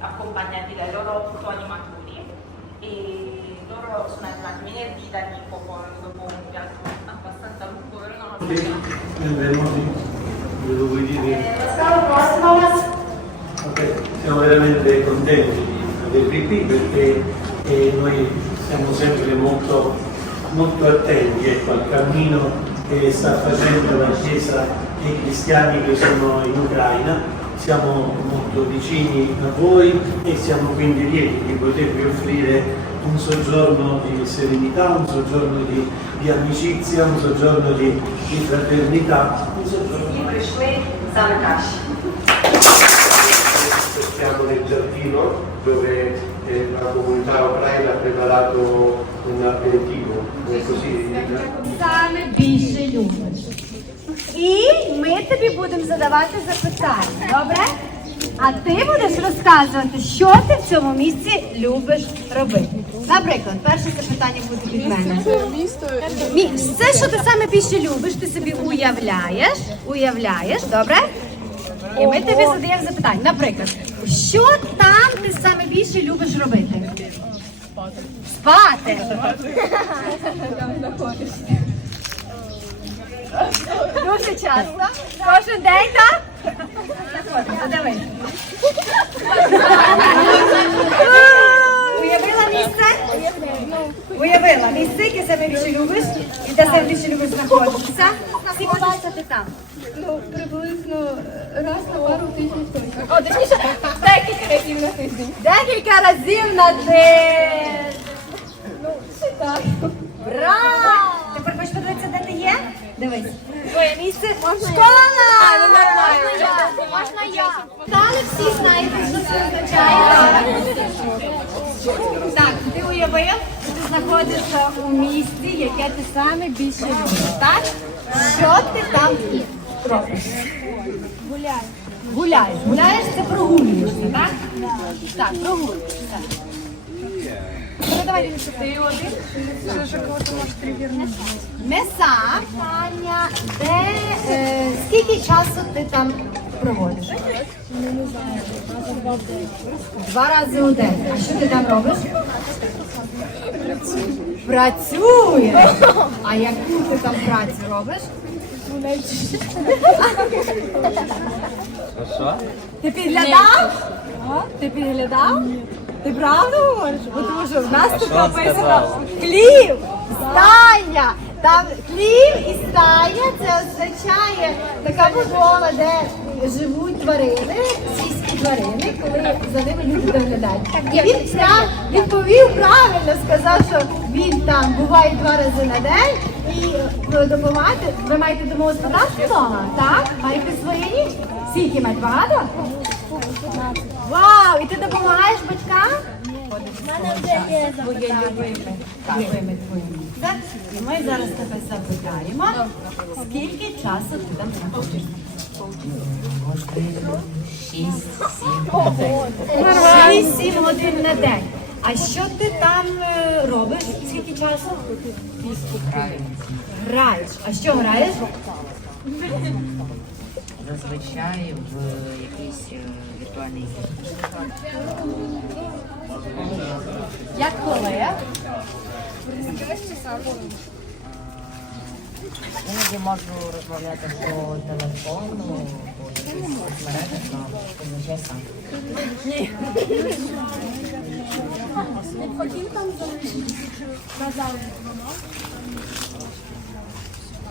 accompagnati dai loro otto animatori e loro sono arrivati venerdì da Nicopol dopo un piatto abbastanza lungo, però non eh, lo so. Eh, okay. Siamo veramente contenti di avervi qui perché eh, noi siamo sempre molto, molto attenti ecco, al cammino che sta facendo la Chiesa e i cristiani che sono in Ucraina siamo molto vicini a voi e siamo quindi lieti di potervi offrire un soggiorno di serenità, un soggiorno di, di amicizia, un soggiorno di, di fraternità. Un soggiorno Siamo nel giardino dove eh, la comunità ucraina ha preparato un aperitivo, è così? Same pisze І ми тобі будемо задавати запитання, добре? А ти будеш розказувати, що ти в цьому місці любиш робити. Наприклад, перше запитання буде від мене. Мі- Все, що ти саме більше любиш, ти собі уявляєш, уявляєш, добре? І ми тобі задаємо запитання. Наприклад, що там ти саме більше любиш робити? Спати. Дуже часто. Кожен день, так? Заходимо, подивись. Уявила місце? Уявила місце, яке себе більше любиш, і де себе більше любиш знаходитися. Скільки часу ти там? Ну, приблизно раз на пару тижнів точно. О, точніше, декілька разів на тиждень. Декілька разів на день. Ну, так. Браво! Тепер хочеш подивитися, де ти є? Дивись. Твоє місце школа! А, ну. Можна я. Далі всі знаєте, що це означає. Так, ти уявив, що ти знаходишся у місці, яке ти саме більше любиш, так? Що ти там робиш? Гуляю. Гуляєш. Гуляєш це прогулюєшся, так? Так, прогулюєшся. Давай ти один. Що кого ти можеш? Меса, Таня, де е, скільки часу ти там проводиш? Два рази у день. А що ти там робиш? Працюєш. А яку ти там працю робиш? Гуляю. Ти підглядав? Ти підглядав? Ти правду говориш? В нас тут написано хлів, стайня. Там хлів і стайня це означає така будова, де живуть тварини, сільські тварини, коли за ними люди доглядають. І він прям відповів правильно, сказав, що він там буває два рази на день і е, допомагати. Ви маєте домогосподарство вдома, так? Маєте свої? Скільки мають багато? Вау! І ти допомагаєш батькам? Твоє любиме, ми зараз тебе запитаємо, скільки часу ти там знаходишся? Шість-сім годин на день. А що ти там е, робиш? Скільки часу? Граєш. А що граєш? Зазвичай в якійсь е, віртуальній. Як коли? Іноді можу розмовляти по телефону, по соцмережах, але зазвичай сам. Хотів там залишитися, чи назавжди вдома?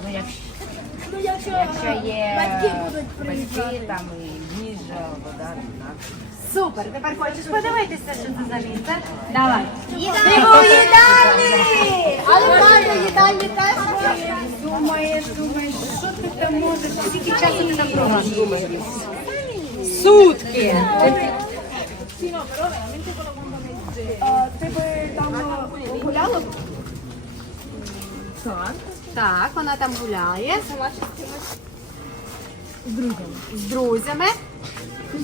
Ну, якщо, Ну, якщо, якщо є батьки будуть батьки, там і їжа, вода, так. Супер, тепер хочеш подивитися, що це за місце? Давай. Ти був у їдальні! Але правда, їдальні теж думаєш, думаєш, що ти там можеш, скільки часу ти там проводиш? Сутки! Ти би там гуляла? Так, вона там гуляє Сама з кимось? з друзями. З друзями. Ти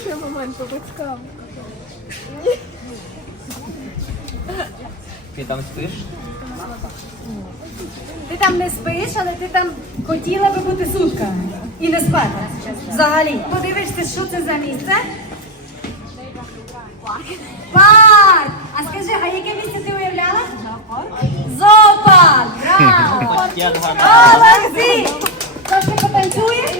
ще момент по батькам? Ти там спиш? Ти там не спиш, але ти там хотіла би бути сутками і не спати. Взагалі. Подивишся, що це за місце? Парк. Кажи, а яке місце ти уявляла? Зоопарк! Браво! Молодці! Тож ти потанцюєш?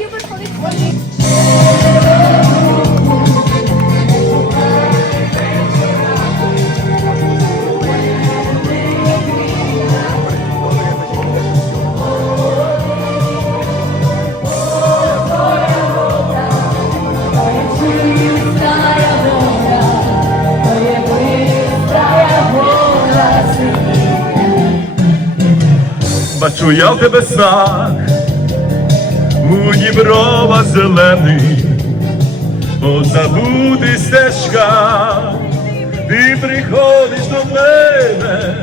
Бачу я в тебе снах, у діброва зелений, позабути стежка, ти приходиш до мене,